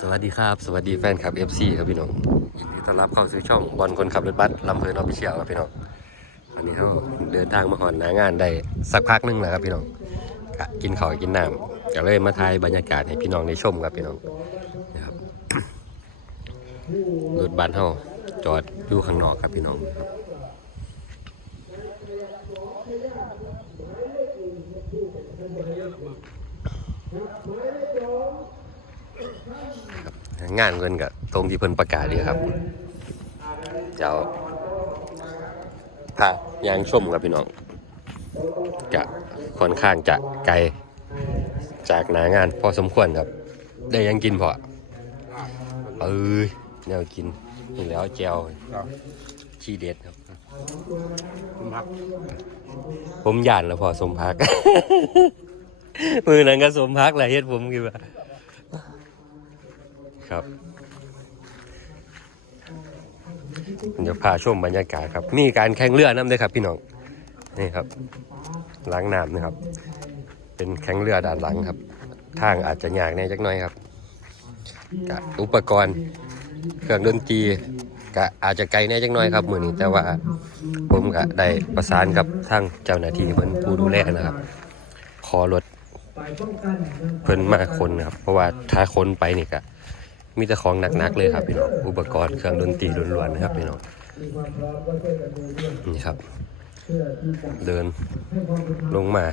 สวัสดีครับ สวัสดีแฟนคลับ FC ครับพี่น้องยินดีต้อนรับเข้าสู่ช่องบอลคนขับรถบัสลำเพลินออฟฟิเชียลครับพี่น้องวันนี้เราเดินทางมาหอนหนางานได้สักพักหนึงแล้วครับพี่น้องก,กินข้าวกินน้ำก็เลยมาถ่ายบรรยากาศให้พี่น้องได้ชมครับพี่น้องนะครับรถบัสเฮาจอดอยู่ข้างนอกครับพี่น้องครับ งานเงินกับตรงที่เพิ่นประกาศนี่ครับ เจ้าพายางชมครับพี่น้องกะค่อนข้างจะไกลจากหนางานพอสมควรครับ ได้ยังกินพอเอ้ยแนวกินนี่แล้วแจวชีเด็ดครับครับผมหยานแล้วพอสมพัก มือนั้นก็สมพักแหละเฮ็ดผมคือว่า ครับเดี๋ยวพาชมบรรยากาศครับ มีการแข่งเรือน้ำด้วยครับ พี่น้องนี่ครับล้างน้ำนะครับ เป็นแข่งเรือด้านหลังครับ ทางอาจจะยากแน่จักหน่อยครับกะอุปกรณ์เครื่องดนตรีกะอาจจะไกลแน่จักหน่อยครับมือนี้แต่ว่าผมก็ได้ประสานกับทางเจ้าหน้าที่เพิ่นผู้ดูแลนะครับ ขอรถเพิ่นมาคนนะครับ เพราะว่าถ้าคนไปนี่ก็ มีแต่ของหนักๆเลยครับพี่น้องอุปกรณ์เครื่องดนตรีล้วนๆนะครับพี่น้องนี่ครับ เดินลงมา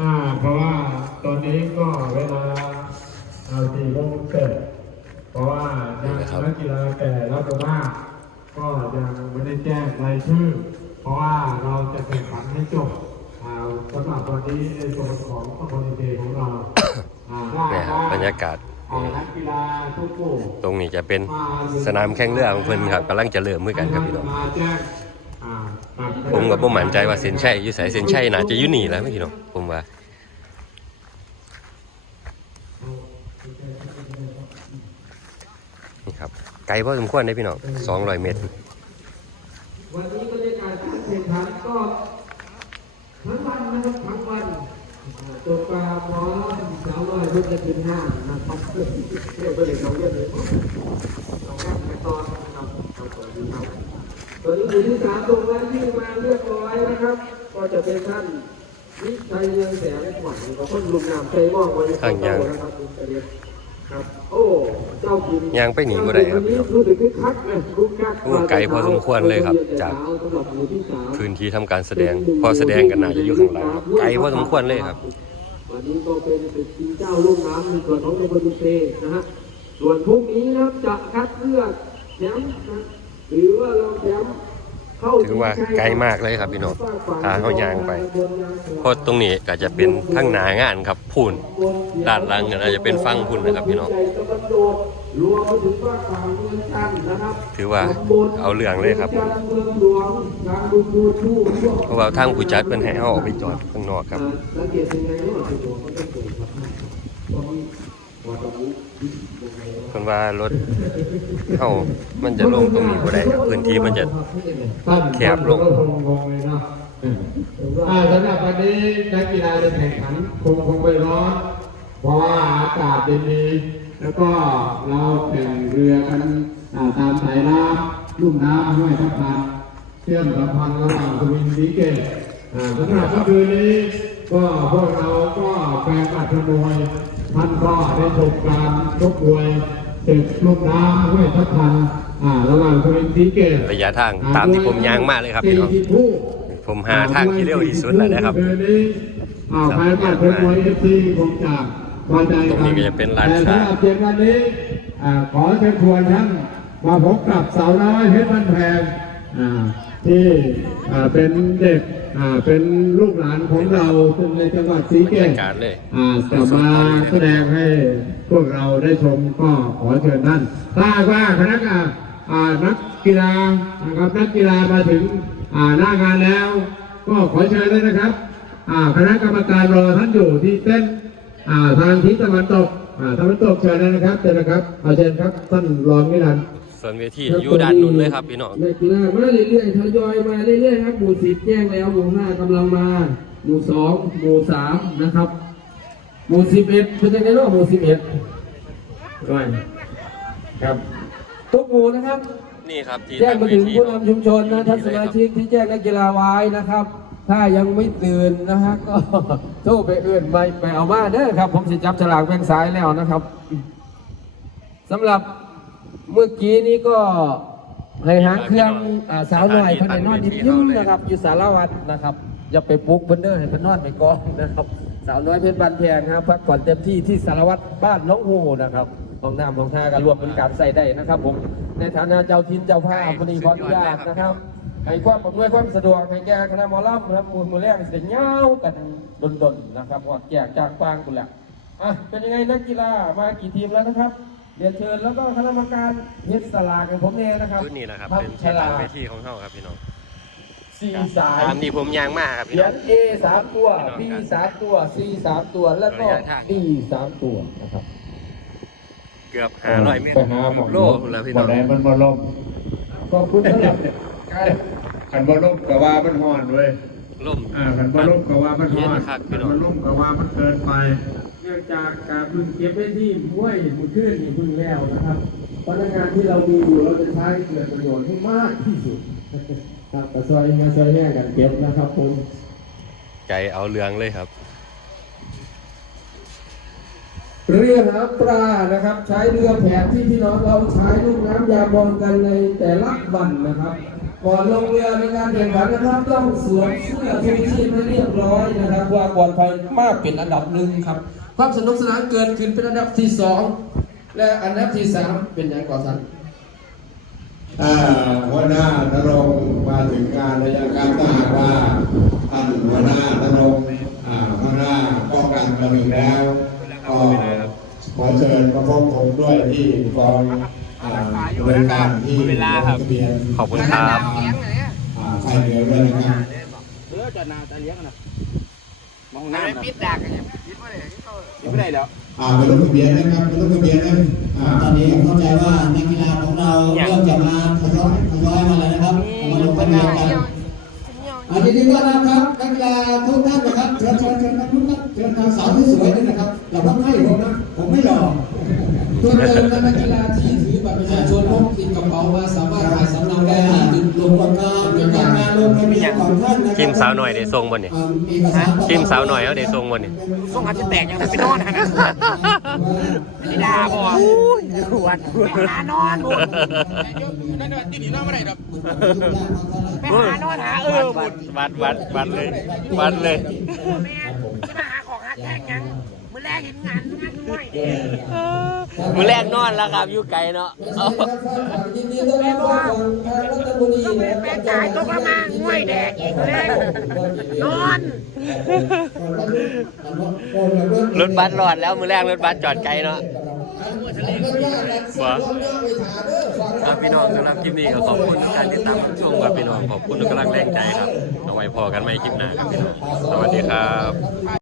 อ่าเพราะว่าตอนนี้ก็เวลาเอาสี่โมงเสร็จเพราะว่ายังนักกีฬาแก่รับมากก็ยังไม่ได้แจ้งรายชื่อ เพราะว่าเราจะแข่งขันให้จบอ่า สำหรับวันนี้ในส่วนของขบวนเดของเราอ่าได้เนี่ยครับบรรยากาศนักกีฬาทุกผู้ตรงนี้จะเป็นสนามแข่งเรือของเพิ่นครับกำลังจะเริ่มมือกันครับพี่น้องผมาแจ้งอ่าตัดผมก็บ่มั่นใจว่าเส้นชัยอยู่ไสเส้นชัยน่าจะอยู่นี่แล้วพี่น้องผมว่านี่ครับไกลพอสมควรได้พี่น้อง200 เมตร วันนี้บรรยากาศการแข่งขันก็ นะครับทั้งวันจบปลาพอสาวน้อยรุ่นจะถึงห้านะครับเรียกว่าเด็กเราเรียกเลยเราแค่ไปตอนนะครับเราเปิดดูครับตอนนี้อยู่ที่สามตรงนั้นที่มาเรียบร้อยนะครับ ก็จะเป็นท่านวิชัยเรืองแสงหวังกับคนลุมน้ำใจมองไว้นะครับครับ โอ้ เจ้าคุณยังไปหนีบ่ได้ครับพี่น้องรู้สึกคึกคักนะคึกคักโอ้ไกลพอสมควรเลยครับ จากพื้นที่ทำการแสดง พอแสดงกันน่าจะอยู่ข้างหลังครับไกลพอสมควรเลยครับวันนี้ก็เป็นศึกชิงเจ้าลูกน้ำในส่วนของเทพบุตรนะฮะส่วนพรุ่งนี้นะครับจะคัดเลือกแชมป์นะหรือว่าเราแชมป์เข้า ถือว่าไกลมากเลยครับพี่น้องทางเขายางไปเพราะตรงนี้ก็จะเป็นทั้งหนางานครับพูนด้านหลังก็จะเป็นฟังพุ่นนะครับพี่น้องถือว่าเอาเรื่องเลยครับเมืองหลวงทางบุญบูชูช่วงเพราะว่าทางผู้จัดเป็นให้เอาออกไปจอดข้างนอกครับ ครับตอนว่ารถเข้ามันจะลงตรงนี้บ่ได้ครับพื้นที่มันจะแคบลงก็คงงงเลยเนาะอ่าสำหรับวันนี้นักกีฬาจะแข่งขันคงคงไม่ร้อนเพราะว่าอากาศเย็นดีแล้วก็เราแข่งเรือกันาตามสายน้ำลุ่มน้ำห้วยทับทันเชื่อมสัมพันธ์ระหว่างสวินสีเกตสำหรับเมื่อคืนนี้ก็พวกเราก็แฟนอัดมวยท่านก็ได้ชมการชกมวย ตึกลูกน้ำห้วยทับทันอ่าระหว่างสวินสีเกตระยะทางตามที่ผมยางมาเลยครับพี่น้องผมหาทางที่เร็วที่สุดแล้วนะครับอ้าวใครกัดเป็นมวยเอฟซีคงจะพอใจตรงนี้ก็จะเป็นร้านค้าแต่สำหรับเย็นวันนี้อ่าขอเชิญชวนท่านมาพบกับสาวน้อยเพชรบ้านแพงอ่าที่อ่าเป็นเด็ก อ่าเป็นลูกหลานของเราซึ่งในจังหวัดศรีบรเกรตยากาศเลย อ่าจะมาแสดงให้พวกเราได้ชมก็ขอเชิญท่านถ้าว่าคณะกรรมการอ่านักกีฬานะครับนักกีฬามาถึงอ่าหน้างานแล้ว ก็ขอเชิญเลยนะครับอ่าคณะกรรมการรอท่านอยู่ที่เต้นท์อ่าทางทิศตะวันตกอ่าตะวันตกเชิญเลยนะครับเชิญนะครับเอาเชิญครับท่านรองนิรันดร์ ส่วนเวทีอยู่ด้านนู้นเลยครับพี่น้องนักกีฬามาเรื่อยๆทยอยมาเรื่อยๆครับ หมู่สิบแจ้งแล้ว หมู่ห้ากำลังมา หมู่สองหมู่สามนะครับ หมู่สิบเอ็ดเป็นยังไงเนาะหมู่สิบเอ็ดด้วยครับทุกหมู่นะครับ นี่ครับที่แจ้งมาถึงตั้เวทีผู้นำชุมชนนะท่านสมาชิกที่แจ้งนักกีฬาไว้นะครับถ้ายังไม่ตื่นนะฮะก็โทรไปเอื่นไปไปเอามาเด้อครับ ผมจะจับฉลากแบ่งสายแล้วนะครับสำหรับ เมื่อกี้นี้ก็ให้หางเครื่องอ่าสาวหน่อยเพนได้นอนยิ้มๆนะครับ อยู่สารวัตรนะครับอย่าไปปลุกเพิ่นเด้อให้เพิ่นนอนไปก่อนนะครับ สาวน้อยเพชรบันแพงครับพักผ่อนเต็มที่ที่สารวัตรบ้านน้องโหนะครับห้องน้ำห้องท่าก็รวมเป็นการใส่ได้นะครับ ผมในฐานะเจ้าทินเจ้าภาพพอดีขออนุญาตนะครับให้ความอำนวยความสะดวกให้แก่คณะหมอลำนะครับมูลมูลแรกเสียงเงากันดนๆนะครับว่าแจกจากฟางคุณแหละอะเป็นยังไงนักกีฬามากี่ทีมแล้วนะครับ เรียนเชิญแล้วก็คณะกรรมการเฮ็ดสลากกันผมเองนะครับชุดนี้นะครับพับ เป็นฉที่ลาตั้งกเวทีของเขาครับพี่น้องสี่สายตามที่ผมยางมากครับพี่เขีน้ยอง น A สามตัว B สามตัว C สามตัวแล้วก็ ระยะทาง D สามตัวนะครับเกือบหาร้อยเมตรไปหาหมอโลแล้วพี่หมน้อองไหนมันบ่ลมขอบคุณสำหรับการขันบ่ลมก็ว่ามันฮ้อนเว้ยล่ม อ่าขันบ่ลมก็ว่ามันฮ้อนเย็นคักพี่ขันน้อง บ่ลมก็ว่ามันเกินไป เนื่องจากการพึ่งเก็บไว้ที่ห้วยมือขึ้นนี่พึ่งแล้วนะครับพนักงานที่เรามีอยู่เราจะใช้เกิดประโยชน์ให้มากที่สุดครับกระซอยมาซอยแย่งกันเก็บนะครับผมใจเอาเรืองเลยครับ เรือหาปลานะครับ ใช้เรือแผนที่พี่น้องเราใช้ลูกน้ำยามองกันในแต่ละวันนะครับก่อนลงเรือในการแข่งขันนะครับต้องสวมเสื้อชูชีพให้เรียบร้อยนะครับว่าปลอดภัยมากเป็นอันดับหนึ่งครับ ความสนุกสนานเกิดขึ้นเป็นอันดับที่สองและอันดับที่สามเป็นอย่างก่อนท่านอ่าหัวหน้านรงค์มาถึงงานระยะการถ้าหากว่าท่านหัวหน้านรงค์อ่าหัวหน้าป้องกันมาถึงแล้วก็ขอเชิญมาพบผมด้วยที่กองอ่าบริการที่ลงทะเบียนขอบคุณครับอ่าไฟเหลืองด้วยนะครับเออจอดนาตาเลี้ยงนะมองหน้าปิดดักปิดไม่ได้ ปิดไม่ได้แล้วอ่าไปลงทะเบียนนะครับไปลงทะเบียนนะอ่าตอนนี้ผมเข้าใจว่านักกีฬาของเราเริ่มจะมาทยอยทยอยมาแล้วนะครับมาลงทะเบียนกันอันนี้ดีต้อนรับครับนักกีฬาทุกท่านนะครับเชิญเชิญเชิญครับทุกท่านเชิญทางสาวที่สวยด้วยนะครับอย่าเพิ่งให้ผมนะผมไม่หล่อตัวเติมนักกีฬาที่ถือบัตรประชาชนพกติดกระเป๋ามาสามารถถ่ายสำเนาได้ที่จุดลงก่อนกา เป็นการงานลงทะเบียนของท่านนะครับทีมสาวหน่อยได้ทรงบนนี่อ่ามีภาษาทีมสาวหน่อยเขาได้ทรงบนนี่ส่งอาจจะแตกยังไปนอนนะไม่ด่าบอกปวดไปหานอนบุญนั่นน่ะที่นี่นอนไม่ได้หรอกไปหานอนหาเออบุญวัดวัดวัดเลยวัดเลยจะมาหาของหาแท่งยัง มือแรกเห็นงานงานด้วยมือแรกนอนแล้วครับอยู่ไกลเนาะยินดีต้อนรับฝั่งทางรัตนบุรีนะแม่จ่ายตกละมาง่วยแดกอีกแล้วนอนรถบัสรอดแล้วมือแรกรถบัสจอดไกลเนาะว้าครับพี่น้องสำหรับคลิปนี้ก็ขอบคุณทุกท่านที่ตามรับชมครับพี่น้องขอบคุณทุกกำลังแรงใจครับเอาไว้พอกันใหม่คลิปหน้าครับพี่น้องสวัสดีครับ